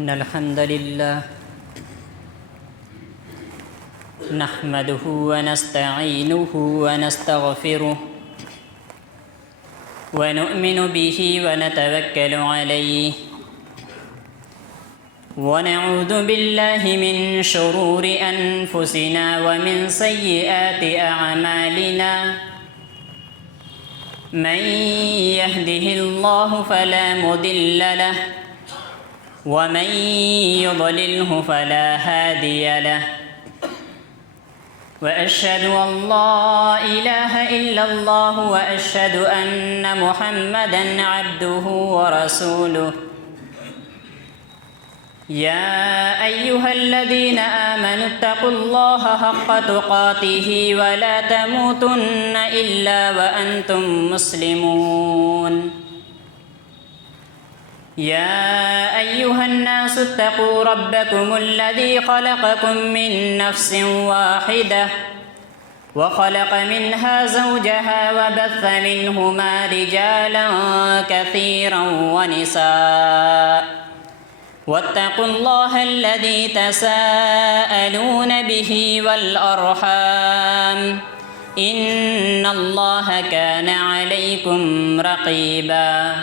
إن الحمد لله نحمده ونستعينه ونستغفره ونؤمن به ونتوكل عليه ونعوذ بالله من شرور أنفسنا ومن سيئات أعمالنا من يهده الله فلا مضل له ومن يضلله فلا هادي له وأشهد أن لا إله إلا الله وأشهد أن محمدًا عبده ورسوله يا أيها الذين آمنوا اتقوا الله حق تقاته ولا تموتن إلا وأنتم مسلمون يا أيها الناس اتقوا ربكم الذي خلقكم من نفس واحدة وخلق منها زوجها وبث منهما رجالا كثيرا ونساء واتقوا الله الذي تساءلون به والأرحام إن الله كان عليكم رقيبا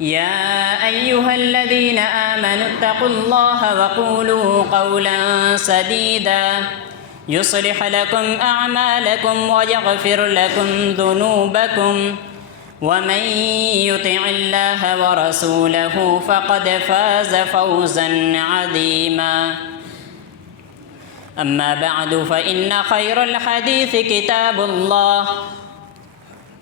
يا أيها الذين آمنوا اتقوا الله وقولوا قولا سديدا يصلح لكم أعمالكم ويغفر لكم ذنوبكم ومن يطع الله ورسوله فقد فاز فوزا عظيما أما بعد فإن خير الحديث كتاب الله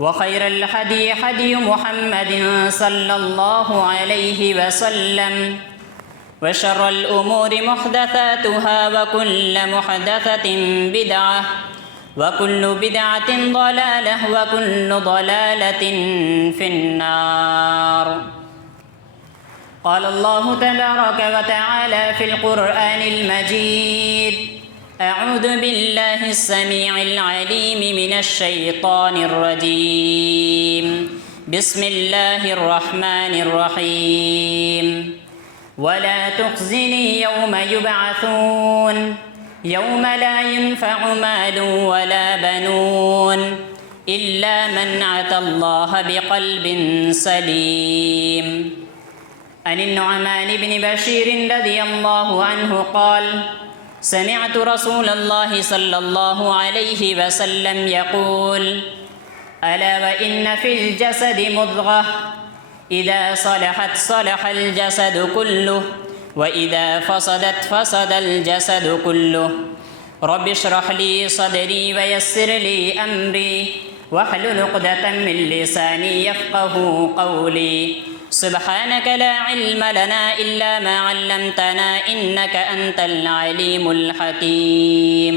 وخير الهدي هدي محمد صلى الله عليه وسلم وشر الأمور محدثاتها وكل محدثة بدعة وكل بدعة ضلالة وكل ضلالة في النار قال الله تبارك وتعالى في القرآن المجيد أعوذ بالله السميع العليم من الشيطان الرجيم بسم الله الرحمن الرحيم ولا تخزني يوم يبعثون يوم لا ينفع مال ولا بنون إلا من أتى الله بقلب سليم عن النعمان بن بشير رضي الله عنه قال سمعت رسول الله صلى الله عليه وسلم يقول ألا وإن في الجسد مضغة إذا صلحت صلح الجسد كله وإذا فسدت فسد الجسد كله رب اشرح لي صدري ويسر لي أمري واحلل عقدة من لساني يفقه قولي سبحانك لا علم لنا إلا ما علمتنا إنك أنت العليم الحكيم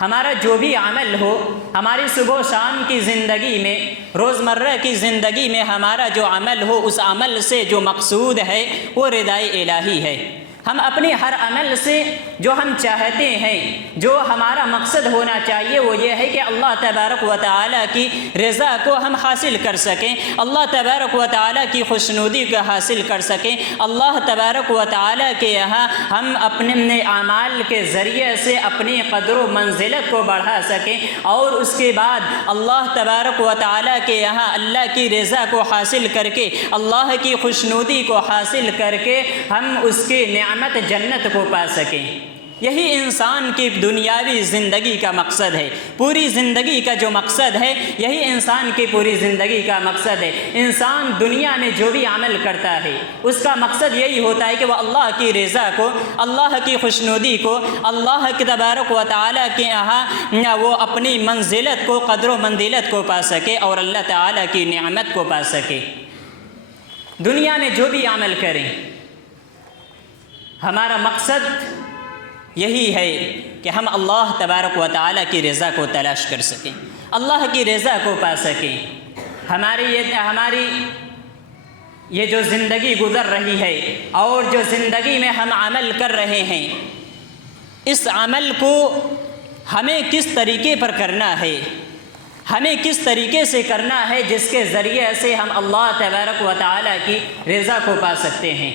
ہمارا جو بھی عمل ہو، ہماری صبح و شام کی زندگی میں، روزمرہ کی زندگی میں ہمارا جو عمل ہو، اس عمل سے جو مقصود ہے وہ رضائے الہی ہے۔ ہم اپنے ہر عمل سے جو ہم چاہتے ہیں، جو ہمارا مقصد ہونا چاہیے وہ یہ ہے کہ اللہ تبارک و تعالیٰ کی رضا کو ہم حاصل کر سکیں، اللہ تبارک و تعالیٰ کی خوشنودی کو حاصل کر سکیں، اللہ تبارک و تعالیٰ کے یہاں ہم اپنے اعمال کے ذریعے سے اپنی قدر و منزلت کو بڑھا سکیں، اور اس کے بعد اللہ تبارک و تعالیٰ کے یہاں اللہ کی رضا کو حاصل کر کے، اللہ کی خوشنودی کو حاصل کر کے ہم اس کے نعمت جنت کو پا سکیں۔ یہی انسان کی دنیاوی زندگی کا مقصد ہے، پوری زندگی کا جو مقصد ہے، یہی انسان کی پوری زندگی کا مقصد ہے۔ انسان دنیا میں جو بھی عمل کرتا ہے اس کا مقصد یہی ہوتا ہے کہ وہ اللہ کی رضا کو، اللہ کی خوشنودی کو، اللہ کے تبارک و تعالیٰ کے یہاں وہ اپنی منزلت کو، قدر و منزلت کو پا سکے اور اللہ تعالیٰ کی نعمت کو پا سکے۔ دنیا میں جو بھی عمل کریں، ہمارا مقصد یہی ہے کہ ہم اللہ تبارک و تعالیٰ کی رضا کو تلاش کر سکیں، اللہ کی رضا کو پا سکیں۔ ہماری یہ جو زندگی گزر رہی ہے اور جو زندگی میں ہم عمل کر رہے ہیں، اس عمل کو ہمیں کس طریقے پر کرنا ہے، ہمیں کس طریقے سے کرنا ہے جس کے ذریعے سے ہم اللہ تبارک و تعالیٰ کی رضا کو پا سکتے ہیں،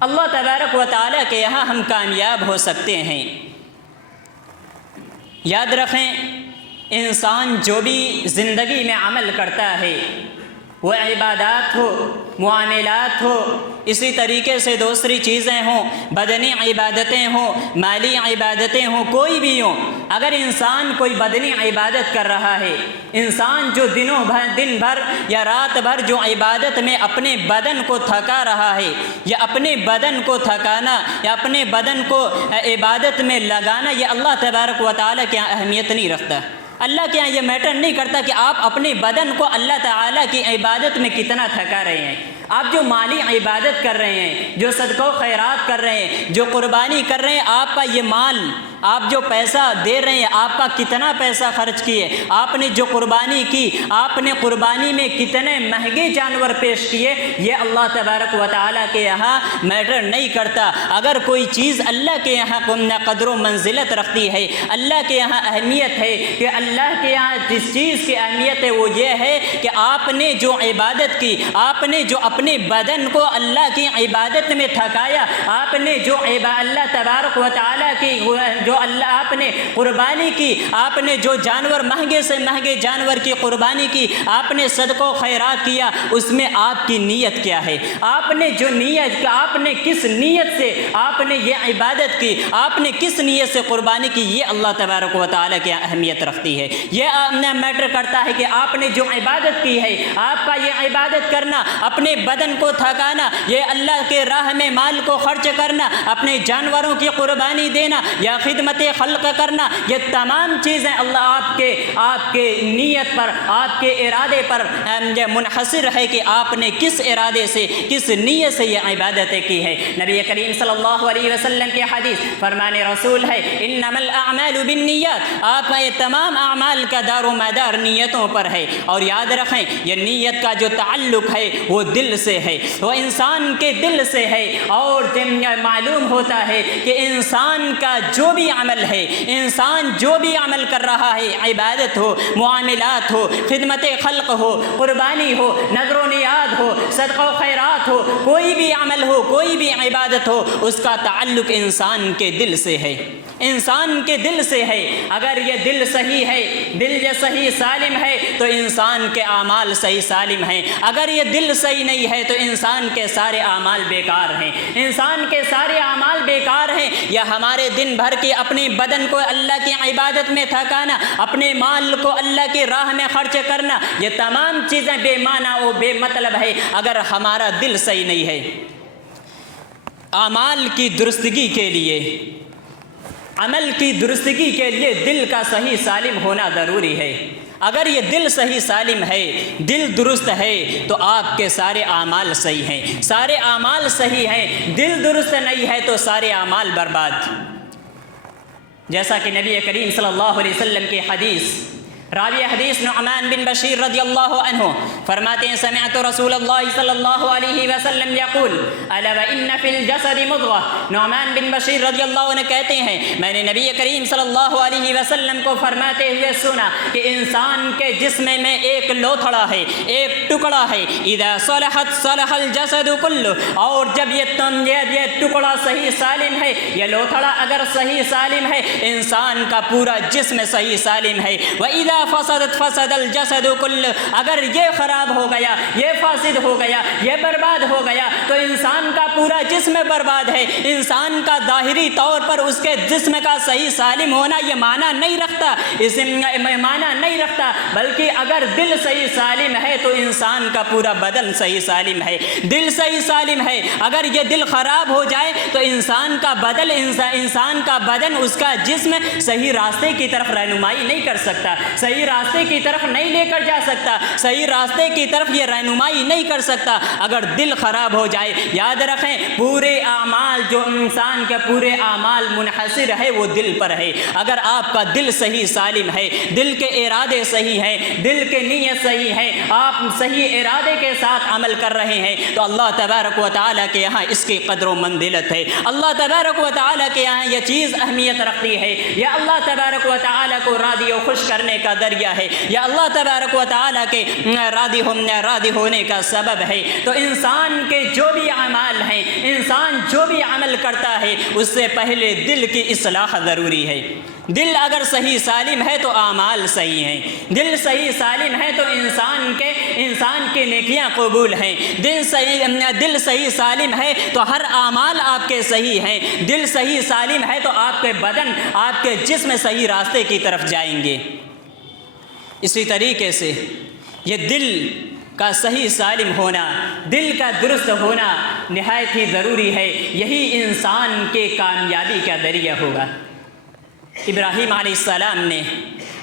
اللہ تبارک و تعالیٰ کے یہاں ہم کامیاب ہو سکتے ہیں۔ یاد رکھیں، انسان جو بھی زندگی میں عمل کرتا ہے، وہ عبادات ہو، معاملات ہو، اسی طریقے سے دوسری چیزیں ہوں، بدنی عبادتیں ہوں، مالی عبادتیں ہوں، کوئی بھی ہوں، اگر انسان کوئی بدنی عبادت کر رہا ہے، انسان جو دن بھر یا رات بھر جو عبادت میں اپنے بدن کو تھکا رہا ہے، یا اپنے بدن کو تھکانا یا اپنے بدن کو عبادت میں لگانا، یہ اللہ تبارک و تعالیٰ کی اہمیت نہیں رکھتا۔ اللہ کے یہاں یہ میٹر نہیں کرتا کہ آپ اپنے بدن کو اللہ تعالیٰ کی عبادت میں کتنا تھکا رہے ہیں۔ آپ جو مالی عبادت کر رہے ہیں، جو صدقہ و خیرات کر رہے ہیں، جو قربانی کر رہے ہیں، آپ کا یہ مال، آپ جو پیسہ دے رہے ہیں، آپ کا کتنا پیسہ خرچ کیے، آپ نے جو قربانی کی، آپ نے قربانی میں کتنے مہنگے جانور پیش کیے، یہ اللہ تبارک و تعالیٰ کے یہاں میٹر نہیں کرتا۔ اگر کوئی چیز اللہ کے یہاں قدر و منزلت رکھتی ہے، اللہ کے یہاں اہمیت ہے، کہ اللہ کے یہاں جس چیز کی اہمیت ہے وہ یہ ہے کہ آپ نے جو عبادت کی، آپ نے جو اپنے بدن کو اللہ کی عبادت میں تھکایا، آپ نے جو اللہ تبارک و تعالیٰ کی جو اللہ آپ نے قربانی کی، آپ نے جو جانور مہنگے سے مہنگے جانور کی قربانی کی، آپ نے صدقہ و خیرات کیا، اس میں آپ کی نیت کیا ہے؟ آپ نے جو نیت، آپ نے کس نیت سے آپ نے یہ عبادت کی، آپ نے کس نیت سے قربانی کی، یہ اللہ تبارک و تعالیٰ کی اہمیت رکھتی ہے۔ یہ میٹر کرتا ہے کہ آپ نے جو عبادت کی ہے، آپ کا یہ عبادت کرنا، اپنے بدن کو تھکانا، یہ اللہ کے راہ میں مال کو خرچ کرنا، اپنے جانوروں کی قربانی دینا یا خدمت خلق کرنا، یہ تمام چیزیں اللہ آپ کے نیت پر، آپ کے ارادے پر منحصر ہے کہ آپ نے کس ارادے سے، کس نیت سے یہ عبادتیں کی ہے۔ نبی کریم صلی اللہ علیہ وسلم کی حدیث فرمان رسول ہے، انما الاعمال بالنیات، آپ کا یہ تمام اعمال کا دار و مدار نیتوں پر ہے، اور یاد رکھیں یہ نیت کا جو تعلق ہے وہ دل سے ہے، وہ انسان کے دل سے ہے، اور معلوم ہوتا ہے کہ انسان کا جو بھی عمل ہے، انسان جو بھی عمل کر رہا ہے، عبادت ہو، معاملات ہو، خدمت خلق ہو، قربانی ہو، نذر و نیاز ہو، صدقہ و خیرات ہو، کوئی بھی عمل ہو، کوئی بھی عبادت ہو، اس کا تعلق انسان کے دل سے ہے، انسان کے دل سے ہے۔ اگر یہ دل صحیح ہے، دل یہ صحیح سالم ہے تو انسان کے اعمال صحیح سالم ہیں، اگر یہ دل صحیح نہیں ہے تو انسان کے سارے اعمال بیکار ہیں، انسان کے سارے اعمال بیکار ہیں۔ یا ہمارے دن بھر کے اپنے بدن کو اللہ کی عبادت میں تھکانا، اپنے مال کو اللہ کی راہ میں خرچ کرنا، یہ تمام چیزیں بے معنی و بے مطلب ہے اگر ہمارا دل صحیح نہیں ہے۔ اعمال کی درستگی کے لیے، عمل کی درستگی کے لیے دل کا صحیح سالم ہونا ضروری ہے۔ اگر یہ دل صحیح سالم ہے، دل درست ہے، تو آپ کے سارے اعمال صحیح ہیں، سارے اعمال صحیح ہیں۔ دل درست نہیں ہے تو سارے اعمال برباد۔ جیسا کہ نبی کریم صلی اللہ علیہ وسلم کی حدیث، راوی حدیث نعمان بن بشیر رضی اللہ عنہ فرماتے ہیں سمعت رسول اللہ صلی اللہ علیہ وسلم یقول الا وان فی الجسد مضغہ۔ نعمان بن بشیر رضی اللہ عنہ کہتے ہیں میں نے نبی کریم صلی اللہ علیہ وسلم کو فرماتے ہوئے سنا کہ انسان کے جسم میں ایک لوتھڑا ہے، ایک ٹکڑا ہے، اذا صلحت صلح الجسد کلہ، اور جب یہ ٹکڑا صحیح سالم ہے، یہ لوتھڑا اگر صحیح سالم ہے انسان کا پورا جسم صحیح سالم ہے، وَإِذَا فسدت فسد الجسد کل، اگر یہ خراب ہو گیا، یہ فاسد ہو گیا، یہ برباد ہو گیا تو انسان کا پورا جسم برباد ہے۔ انسان کا ظاہری طور پر اس کے جسم کا صحیح سالم ہونا یہ معنی نہیں رکھتا، اس معنی نہیں رکھتا، بلکہ اگر دل صحیح سالم ہے تو انسان کا پورا بدن صحیح سالم ہے۔ دل صحیح سالم ہے، اگر یہ دل خراب ہو جائے تو انسان کا بدن اس کا جسم صحیح راستے کی طرف رہنمائی نہیں کر سکتا، صحیح راستے کی طرف نہیں لے کر جا سکتا، صحیح راستے کی طرف یہ رہنمائی نہیں کر سکتا اگر دل خراب ہو جائے۔ یاد رکھیں پورے اعمال، جو انسان کے پورے اعمال منحصر ہے وہ دل پر ہے۔ اگر آپ کا دل صحیح سالم ہے، دل کے ارادے صحیح ہیں، دل کے نیت صحیح ہے، آپ صحیح ارادے کے ساتھ عمل کر رہے ہیں تو اللہ تبارک و تعالیٰ کے یہاں اس کی قدر و منزلت ہے۔ اللہ تبارک و تعالیٰ کے یہاں یہ چیز اہمیت رکھتی ہے، یا اللہ تبارک و تعالیٰ کو راضی و خوش کرنے کا ذریعہ ہے، یا اللہ تبارک و تعالیٰ کے راضی ہونے کا سبب ہے۔ تو انسان کے جو بھی اعمال ہیں، انسان جو بھی عمل کرتا ہے اس سے پہلے دل کی اصلاح ضروری ہے۔ دل اگر صحیح سالم ہے تو اعمال صحیح ہیں، دل صحیح سالم ہے تو انسان کی نیکیاں قبول ہیں، دل صحیح سالم ہے تو ہر اعمال آپ کے صحیح ہیں، دل صحیح سالم ہے تو آپ کے بدن، آپ کے جسم صحیح راستے کی طرف جائیں گے۔ اسی طریقے سے یہ دل کا صحیح سالم ہونا، دل کا درست ہونا نہایت ہی ضروری ہے، یہی انسان کے کامیابی کا ذریعہ ہوگا۔ ابراہیم علیہ السلام نے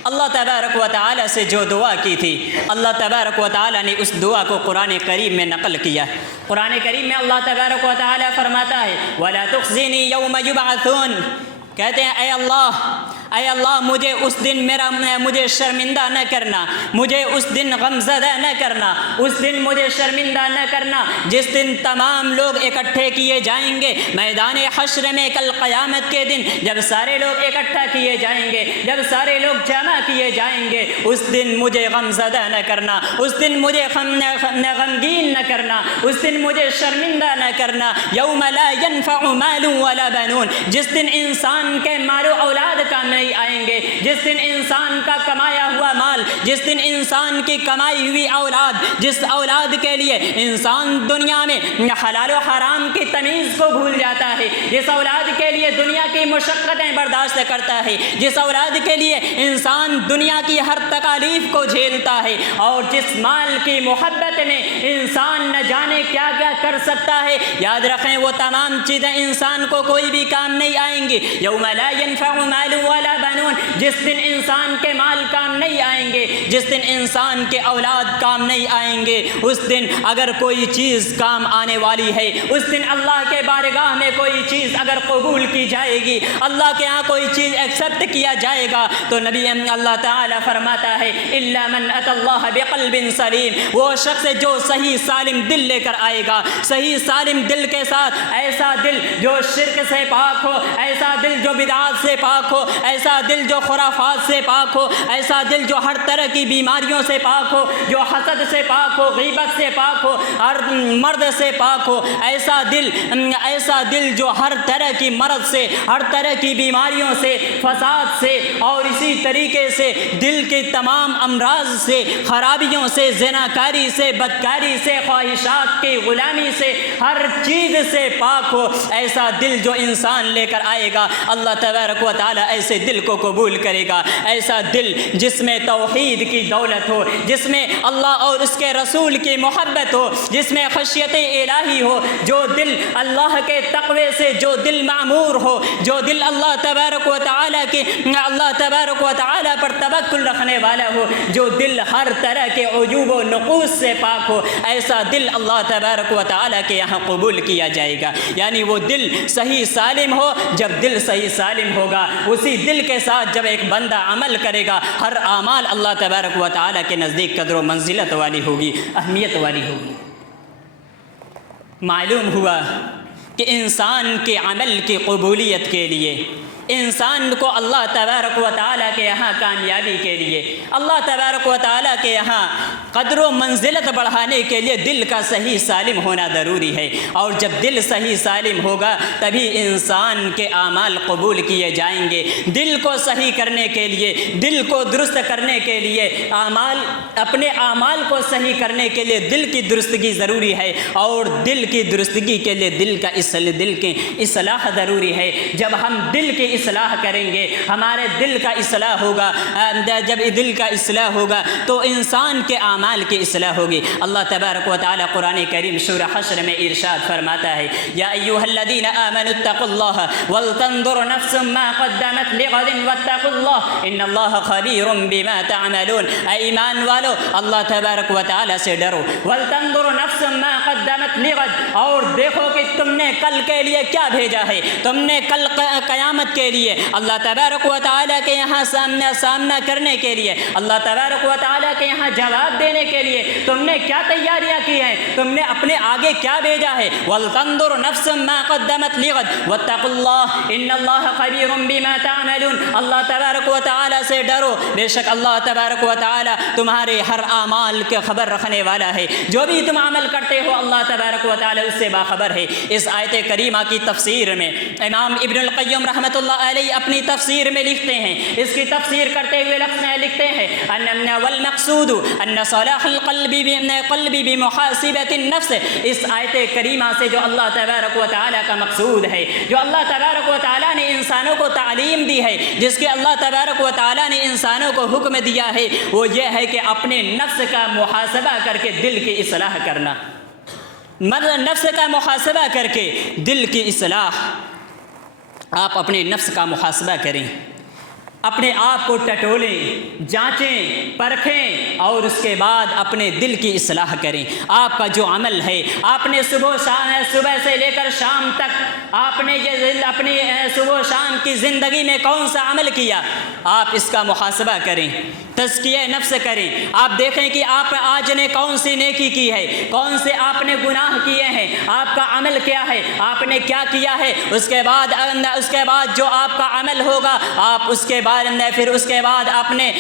اللہ تبارک و تعالیٰ سے جو دعا کی تھی، اللہ تبارک و تعالیٰ نے اس دعا کو قرآن کریم میں نقل کیا۔ قرآن کریم میں اللہ تبارک و تعالیٰ فرماتا ہے وَلَا تُخْزِنِي يَوْمَ يُبْعَثُونَ، کہتے ہیں اے اللہ مجھے اس دن مجھے شرمندہ نہ کرنا، مجھے اس دن غمزدہ نہ کرنا، اس دن مجھے شرمندہ نہ کرنا جس دن تمام لوگ اکٹھے کیے جائیں گے میدان حشر میں، کل قیامت کے دن جب سارے لوگ اکٹھا کیے جائیں گے، جب سارے لوگ جمع کیے جائیں گے، اس دن مجھے غمزدہ نہ کرنا، اس دن مجھے غمگین نہ کرنا، اس دن مجھے شرمندہ نہ کرنا۔ یوم لا ينفع مال ولا بنون، جس دن انسان کے مال و اولاد کام نہیں آئیں گے، جس دن انسان کا کمایا ہوا مال، جس دن انسان کی کمائی ہوئی اولاد، جس اولاد کے لیے انسان دنیا میں حلال و حرام کی تمیز کو بھول جاتا ہے، جس اولاد کے لیے دنیا کی مشقتیں برداشت کرتا ہے، جس اولاد کے لیے انسان دنیا کی ہر تکالیف کو جھیلتا ہے، اور جس مال کی محبت میں انسان نہ جانے کیا کیا کر سکتا ہے، یاد رکھیں وہ تمام چیزیں انسان کو کوئی بھی کام نہیں آئیں گی۔ یوم لا ينفع مال ولا بنون، جس دن انسان کے مال کام نہیں آئیں گے، جس دن انسان کے اولاد کام نہیں آئیں گے، اس دن اگر کوئی چیز کام آنے والی ہے، اس دن اللہ کے بارگاہ میں کوئی چیز اگر قبول کی جائے گی، اللہ کے ہاں کوئی چیز ایکسیپٹ کیا جائے گا تو نبی اللہ تعالیٰ فرماتا ہے الا من اتى اللہ بقلب سلیم، وہ شخص جو صحیح سالم دل لے کر آئے گا، صحیح سالم دل کے ساتھ، ایسا دل جو شرک سے پاک ہو، ایسا دل جو بدعات سے پاک ہو، ایسا دل جو خرافات سے پاک ہو، ایسا دل جو ہر طرح کی بیماریوں سے پاک ہو، جو حسد سے پاک ہو، غیبت سے پاک ہو، ہر مرد سے پاک ہو، ایسا دل جو ہر طرح کی مرض سے، ہر طرح کی بیماریوں سے، فساد سے، اور اسی طریقے سے دل کے تمام امراض سے، خرابیوں سے، زناکاری سے، بدکاری سے، خواہشات کی غلامی سے، ہر چیز سے پاک ہو، ایسا دل جو انسان لے کر آئے گا اللہ تبارک و تعالیٰ ایسے دل کو قبول کرے گا۔ ایسا دل جس میں توحید کی دولت ہو، جس میں اللہ اور اس کے رسول کی محبت ہو، جس میں خشیت الہی ہو، جو دل اللہ کے تقوی سے، جو دل معمور ہو، جو دل اللہ تبارک و تعالیٰ پر توکل رکھنے والا ہو، جو دل ہر طرح کے عیوب و نقوص سے پاک ہو، ایسا دل اللہ تبارک و تعالیٰ کے یہاں قبول کیا جائے گا۔ یعنی وہ دل صحیح سالم ہو، جب دل صحیح سالم ہوگا اسی دل دل کے ساتھ جب ایک بندہ عمل کرے گا، ہر اعمال اللہ تبارک و تعالیٰ کے نزدیک قدر و منزلت والی ہوگی، اہمیت والی ہوگی۔ معلوم ہوا کہ انسان کے عمل کی قبولیت کے لیے، انسان کو اللہ تبارک و تعالیٰ کے یہاں کامیابی کے لیے، اللہ تبارک و تعالیٰ کے یہاں قدر و منزلت بڑھانے کے لیے دل کا صحیح سالم ہونا ضروری ہے، اور جب دل صحیح سالم ہوگا تبھی انسان کے اعمال قبول کیے جائیں گے۔ دل کو صحیح کرنے کے لیے، دل کو درست کرنے کے لیے، اپنے اعمال کو صحیح کرنے کے لیے دل کی درستگی ضروری ہے، اور دل کی درستگی کے لیے دل کی اصلاح ضروری ہے۔ جب ہم دل کی اصلاح کریں گے، ہمارے دل کا اصلاح ہوگا، جب دل کا اصلاح ہوگا تو انسان کے اعمال کی اصلاح ہوگی۔ اللہ تبارک و تعالی قرآن کریم سورہ حشر میں ارشاد فرماتا ہے، یا ایھا الذین آمنوا اتقوا اللہ ولتنظر نفس ما قدمت لغد واتقوا اللہ ان اللہ خبیر بما تعملون۔ اے ایمان والو، اللہ تبارک و تعالی سے ڈرو، ولتنظر نفس ما قدمت لغد، اور دیکھو کہ تم نے کل کے لیے کیا بھیجا ہے، تم نے کل قیامت کے لیے اللہ تبارک و تعالیٰ کے یہاں سامنا کرنے کے لیے، اللہ تبارک و تعالیٰ کے یہاں جواب دینے کے لیے تم نے کیا تیاریاں کی ہیں، تم نے اپنے آگے کیا بھیجا ہے۔ وَلْتَنظُرْ نَفْسٌ مَا قَدَّمَتْ لِغَدٍ وَاتَّقُوا اللَّهَ إِنَّ اللَّهَ خَبِيرٌ بِمَا تَعْمَلُونَ۔ اللہ تبارک و تعالیٰ سے ڈرو، بے شک اللہ تبارک و تعالیٰ تمہارے ہر اعمال کے خبر رکھنے والا ہے، جو بھی تم عمل کرتے ہو اللہ تبارک و تعالیٰ اس سے باخبر ہے۔ اس آیت کریمہ کی تفسیر میں امام ابن القیم رحمۃ اللہ علیہ اپنی تفسیر میں لکھتے ہیں، اس کی تفسیر کرتے ہوئے لفظ میں لکھتے ہیں والمقصود ان صلاح القلب بمحاسبۃ النفس۔ اس آیت کریمہ سے جو اللہ تبارک و تعالیٰ کا مقصود ہے، جو اللہ تبارک و تعالیٰ نے انسانوں کو تعلیم دی ہے، جس کے اللہ تبارک و تعالیٰ نے انسانوں کو حکم دیا ہے، وہ یہ ہے کہ اپنے نفس کا محاسبہ کر کے دل کی اصلاح کرنا، نفس کا محاسبہ کر کے دل کی اصلاح۔ آپ اپنے نفس کا محاسبہ کریں، اپنے آپ کو ٹٹولیں، جانچیں، پرکھیں، اور اس کے بعد اپنے دل کی اصلاح کریں۔ آپ کا جو عمل ہے، آپ نے صبح سے لے کر شام تک آپ نے یہ اپنی صبح شام کی زندگی میں کون سا عمل کیا، آپ اس کا محاسبہ کریں، تزکیہ نفس کریں۔ آپ دیکھیں کہ آپ آج نے کون سی نیکی کی ہے، کون سے آپ نے گناہ کیے ہیں، آپ کا عمل کیا ہے، آپ نے کیا کیا ہے۔ اس کے بعد جو آپ کا عمل ہوگا، آپ اس کے بعد اپنے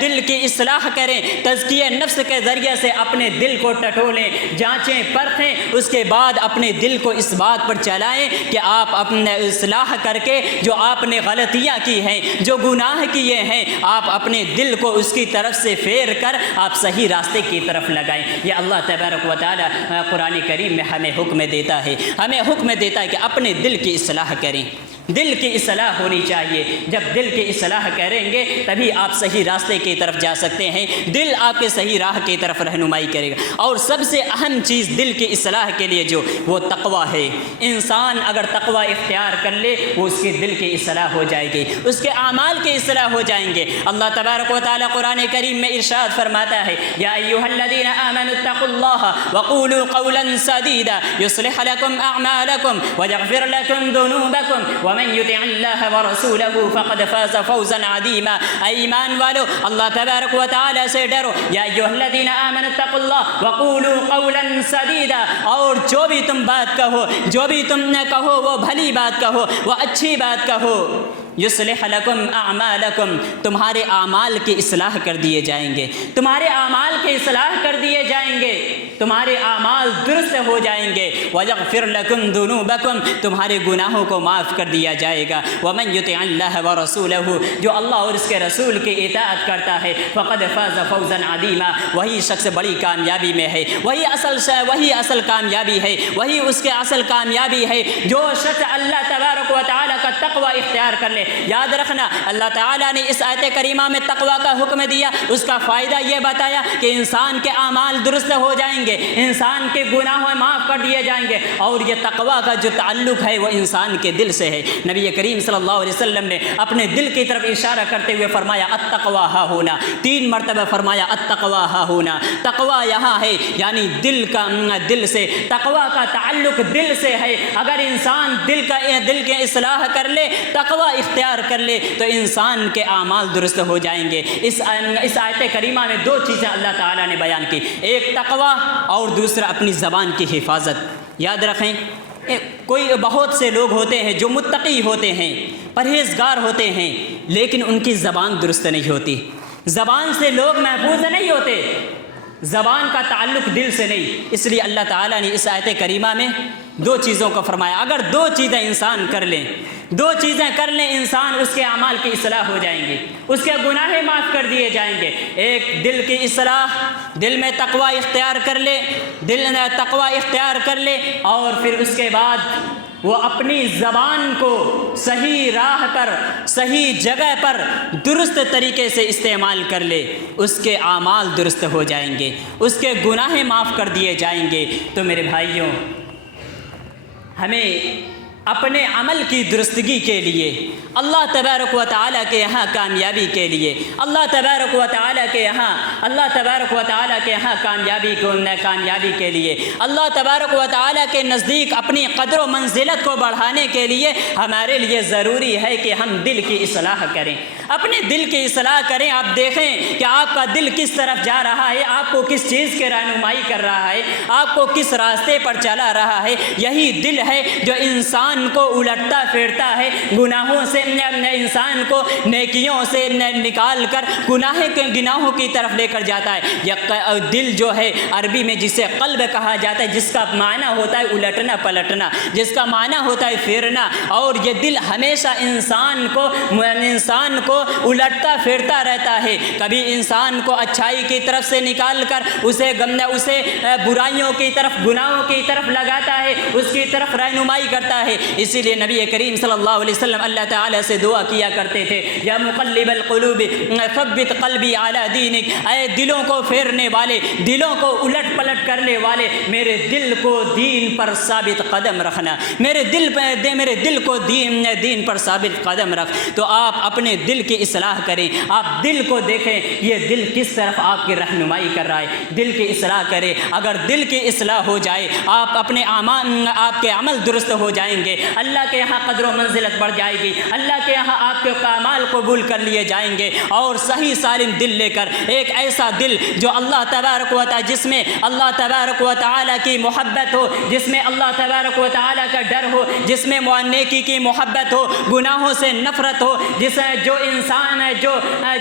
دل کی اصلاح کریں، تزکیہ نفس کے ذریعے سے اپنے دل کو ٹٹولیں، جانچیں، پرکھیں، اس کے بعد اپنے دل کو اس بات پر چلائیں کہ آپ اپنے اصلاح کر کے جو آپ نے غلطیاں کی ہیں، جو گناہ کیے ہیں، آپ اپنے دل کو اس کی طرف سے پھیر کر آپ صحیح راستے کی طرف لگائیں۔ یہ اللہ تبارک و تعالی قرآن کریم میں ہمیں حکم دیتا ہے کہ اپنے دل کی اصلاح کریں۔ دل کی اصلاح ہونی چاہیے۔ جب دل کی اصلاح کریں گے تبھی آپ صحیح راستے کی طرف جا سکتے ہیں، دل آپ کے صحیح راہ کی طرف رہنمائی کرے گا۔ اور سب سے اہم چیز دل کی اصلاح کے لیے جو وہ تقوی ہے، انسان اگر تقوی اختیار کر لے وہ اس کے دل کی اصلاح ہو جائے گی، اس کے اعمال کی اصلاح ہو جائیں گے۔ اللہ تبارک و تعالی قرآن کریم میں ارشاد فرماتا ہے، یا ایھا الذین آمنوا اتقوا اللہ وقولوا قولا سدیدا یصلح لکم اعمالکم ویغفر لکم ذنوبکم ومن یطع اللہ ورسولہ فقد فاز فوزا عظیما۔ اے ایمان والو، اللہ تبارک و تعالی سے ڈرو، یا ایھا الذین آمنوا اتقوا اللہ وقولوا قولا سدیدا، اور جو بھی تم بات کہو، جو بھی تم نے کہو وہ بھلی بات کہو، وہ اچھی بات کہو۔ یصلح لکم اعمالکم، تمہارے اعمال کی اصلاح کر دیے جائیں گے، تمہارے اعمال کی اصلاح کر دیے جائیں گے، تمہارے اعمال درست ہو جائیں گے۔ ویغفر لکم ذنوبکم، تمہارے گناہوں کو معاف کر دیا جائے گا۔ ومن یطع اللہ ورسولہ، جو اللہ اور اس کے رسول کی اطاعت کرتا ہے، فقد فاز فوزا عظیما، وہی شخص بڑی کامیابی میں ہے، وہی اصل کامیابی ہے، وہی اس کے اصل کامیابی ہے جو شخص اللہ تبارک و تعالی کا تقوی اختیار کر لے۔ یاد رکھنا، اللہ تعالیٰ نے اس آیت کریمہ میں تقوی کا حکم دیا، اس کا فائدہ یہ بتایا کہ انسان کے اعمال درست ہو جائیں گے، انسان کے گناہ معاف کر دیے جائیں گے، اور یہ تقوی کا جو تعلق ہے وہ انسان کے دل سے ہے۔ نبی کریم صلی اللہ علیہ وسلم نے اپنے دل کی طرف اشارہ کرتے ہوئے فرمایا التقوی ہا ہونا، 3 مرتبہ فرمایا التقوی ہا ہونا۔ تقوی یہاں ہے، یعنی دل سے، تقوی کا تعلق دل سے ہے۔ اگر انسان دل کی اصلاح کر لے، تقوی اختیار کر لے تو انسان کے اعمال درست ہو جائیں گے۔ اس آیت کریمہ میں دو چیزیں اللہ تعالیٰ نے بیان کی، ایک تقوی اور دوسرا اپنی زبان کی حفاظت۔ یاد رکھیں، کوئی بہت سے لوگ ہوتے ہیں جو متقی ہوتے ہیں، پرہیزگار ہوتے ہیں، لیکن ان کی زبان درست نہیں ہوتی، زبان سے لوگ محفوظ نہیں ہوتے، زبان کا تعلق دل سے نہیں۔ اس لیے اللہ تعالیٰ نے اس آیت کریمہ میں دو چیزوں کو فرمایا، اگر دو چیزیں انسان کر لیں، دو چیزیں کر لیں انسان، اس کے اعمال کی اصلاح ہو جائیں گی، اس کے گناہ معاف کر دیے جائیں گے۔ ایک دل کی اصلاح، دل میں تقوی اختیار کر لے، دل میں تقوی اختیار کر لے، اور پھر اس کے بعد وہ اپنی زبان کو صحیح راہ پر، صحیح جگہ پر درست طریقے سے استعمال کر لے، اس کے اعمال درست ہو جائیں گے، اس کے گناہ معاف کر دیے جائیں گے۔ تو میرے بھائیوں، ہمیں اپنے عمل کی درستگی کے لیے، اللہ تبارک و تعالیٰ کے یہاں کامیابی کے لیے، اللہ تبارک و تعالیٰ کے یہاں کامیابی کے لیے، اللہ تبارک و تعالیٰ کے نزدیک اپنی قدر و منزلت کو بڑھانے کے لیے ہمارے لیے ضروری ہے کہ ہم دل کی اصلاح کریں، اپنے دل کی اصلاح کریں۔ آپ دیکھیں کہ آپ کا دل کس طرف جا رہا ہے، آپ کو کس چیز کی رہنمائی کر رہا ہے، آپ کو کس راستے پر چلا رہا ہے۔ یہی دل ہے جو انسان کو الٹتا پھیرتا ہے، گناہوں سے انسان کو نیکیوں سے نکال کر گناہوں کی طرف لے کر جاتا ہے۔ یہ دل جو ہے عربی میں جسے قلب کہا جاتا ہے، جس کا معنی ہوتا ہے الٹنا پلٹنا، جس کا معنی ہوتا ہے پھیرنا، اور یہ دل ہمیشہ انسان کو الٹتا پھیرتا رہتا ہے، کبھی انسان کو اچھائی کی طرف سے نکال کر اسے برائیوں کی طرف، گناہوں کی طرف لگاتا ہے، اس کی طرف رہنمائی کرتا ہے۔ اسی لیے نبی کریم صلی اللہ علیہ وسلم اللہ تعالیٰ سے دعا کیا کرتے تھے، یا مقلب القلوب ثبت قلبی علی دینک، اے دلوں کو پھیرنے والے، دلوں کو الٹ پلٹ کرنے والے، میرے دل کو دین پر ثابت قدم رکھنا، میرے دل کو دین پر ثابت قدم رکھ۔ تو آپ اپنے دل کی اصلاح کریں، آپ دل کو دیکھیں یہ دل کس طرف آپ کی رہنمائی کر رہا ہے، دل کی اصلاح کریں۔ اگر دل کی اصلاح ہو جائے، آپ کے عمل درست ہو جائیں گے، اللہ کے یہاں قدر و منزلت بڑھ جائے گی، اللہ کے یہاں آپ کے اعمال قبول کر لیے جائیں گے، اور صحیح سالم دل لے کر، ایک ایسا دل جو اللہ تبارک و تعالی، جس میں اللہ تبارک و تعالی کی محبت ہو، جس میں اللہ تبارک و تعالی کا ڈر ہو، جس میں نیکی کی محبت ہو، گناہوں سے نفرت ہو،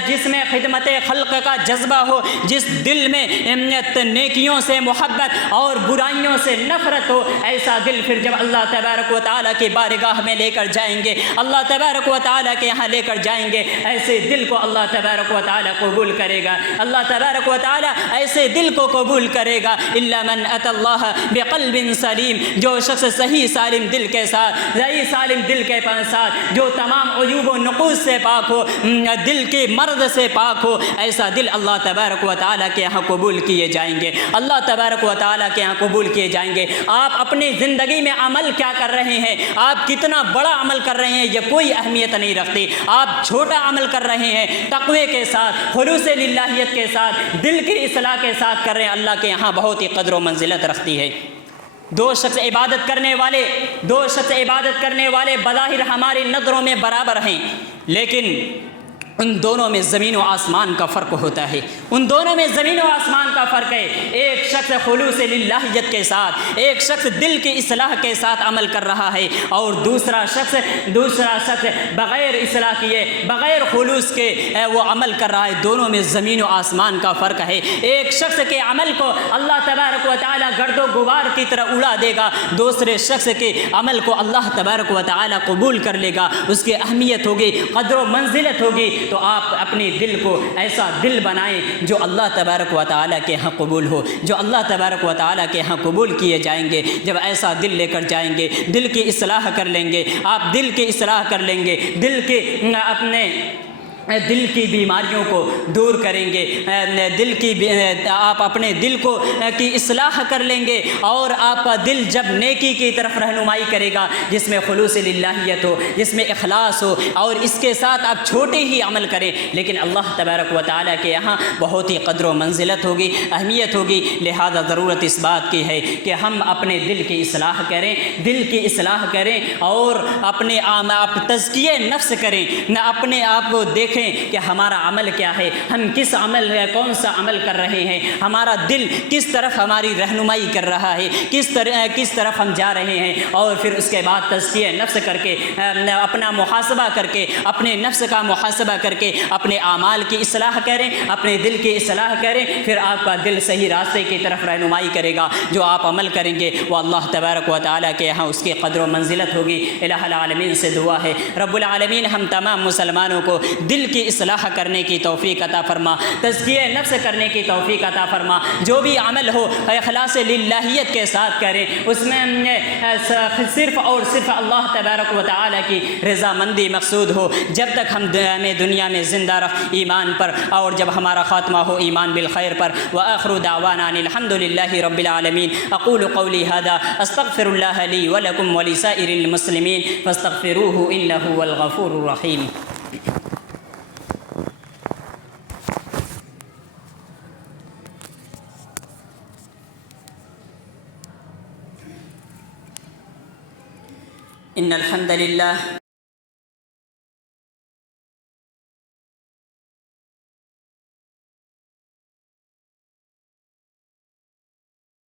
جس میں خدمت خلق کا جذبہ ہو، جس دل میں نیکیوں سے محبت اور برائیوں سے نفرت ہو، ایسا دل پھر جب اللہ تبارک و تعالیٰ کی بارگاہ میں لے کر جائیں گے، اللہ تبارک و تعالیٰ کے یہاں لے کر جائیں گے، ایسے دل کو اللہ تبارک و تعالیٰ قبول کرے گا، اللہ تبارک و تعالیٰ ایسے دل کو قبول کرے گا۔ الا من اتى اللہ بقلب سلیم، جو شخص صحیح سالم دل کے ساتھ، جو تمام عیوب و نقوص سے پاک ہو، دل کے مرض سے پاک ہو، ایسا دل اللہ تبارک و تعالیٰ کے یہاں قبول کیے جائیں گے، اللہ تبارک و تعالیٰ کے یہاں قبول کیے جائیں گے۔ آپ اپنی زندگی میں عمل کیا کر رہے ہیں، آپ کتنا بڑا عمل کر رہے ہیں، یہ کوئی اہمیت نہیں رکھتی۔ آپ چھوٹا عمل کر رہے ہیں، تقوی کے ساتھ، خلوص للہیت کے ساتھ، دل کی اصلاح کے ساتھ کر رہے ہیں، اللہ کے یہاں بہت ہی قدر و منزلت رکھتی ہے۔ دو شخص عبادت کرنے والے بظاہر ہماری نظروں میں برابر ہیں، لیکن ان دونوں میں زمین و آسمان کا فرق ہوتا ہے، ان دونوں میں زمین و آسمان کا فرق ہے۔ ایک شخص خلوص للہیت کے ساتھ، ایک شخص دل کی اصلاح کے ساتھ عمل کر رہا ہے، اور دوسرا شخص بغیر اصلاح کیے، بغیر خلوص کے وہ عمل کر رہا ہے۔ دونوں میں زمین و آسمان کا فرق ہے۔ ایک شخص کے عمل کو اللہ تبارک و تعالیٰ گرد و غبار کی طرح اڑا دے گا، دوسرے شخص کے عمل کو اللہ تبارک و تعالیٰ قبول کر لے گا، اس کی اہمیت ہوگی، قدر و منزلت ہوگی۔ تو آپ اپنے دل کو ایسا دل بنائیں جو اللہ تبارک و تعالیٰ کے ہاں قبول ہو، جو اللہ تبارک و تعالیٰ کے ہاں قبول کیے جائیں گے۔ جب ایسا دل لے کر جائیں گے، دل کی اصلاح کر لیں گے، آپ دل کی اصلاح کر لیں گے، دل کے دل کی بیماریوں کو دور کریں گے، دل کی آپ اپنے دل کو کی اصلاح کر لیں گے، اور آپ کا دل جب نیکی کی طرف رہنمائی کرے گا، جس میں خلوص للہیت ہو، جس میں اخلاص ہو، اور اس کے ساتھ آپ چھوٹے ہی عمل کریں لیکن اللہ تبارک و تعالیٰ کے یہاں بہت ہی قدر و منزلت ہوگی، اہمیت ہوگی۔ لہذا ضرورت اس بات کی ہے کہ ہم اپنے دل کی اصلاح کریں، دل کی اصلاح کریں، اور اپنے آپ تزکیہ نفس کریں، نہ اپنے آپ کو دیکھیں کہ ہمارا عمل کیا ہے، ہم کس عمل کون سا عمل کر رہے ہیں، ہمارا دل کس طرف ہماری رہنمائی کر رہا ہے، کس طرف ہم جا رہے ہیں، اور پھر اس کے بعد تزکیہ نفس کر کے اپنا محاسبہ کر کے، اپنے نفس کا محاسبہ کر کے اپنے اعمال کی اصلاح کریں، اپنے دل کی اصلاح کریں، پھر آپ کا دل صحیح راستے کی طرف رہنمائی کرے گا۔ جو آپ عمل کریں گے وہ اللہ تبارک و تعالیٰ کے یہاں اس کی قدر و منزلت ہوگی۔ الہ العالمین سے دعا ہے رب العالمین ہم تمام مسلمانوں کو دل کی اصلاح کرنے کی توفیق عطا فرما، تزکیہ نفس کرنے کی توفیق عطا فرما۔ جو بھی عمل ہو اخلاص للہیت کے ساتھ کریں، اس میں صرف اور صرف اللہ تبارک و تعالیٰ کی رضامندی مقصود ہو۔ جب تک ہم دنیا میں زندہ رہ ایمان پر، اور جب ہمارا خاتمہ ہو ایمان بالخیر پر۔ وآخر دعوانا ان الحمد للہ رب العالمین۔ اقول قولی ھذا استغفر اللہ لی ولکم ولسائر المسلمین فاستغفروہ انہ هو الغفور الرحیم۔ ان الحمد للہ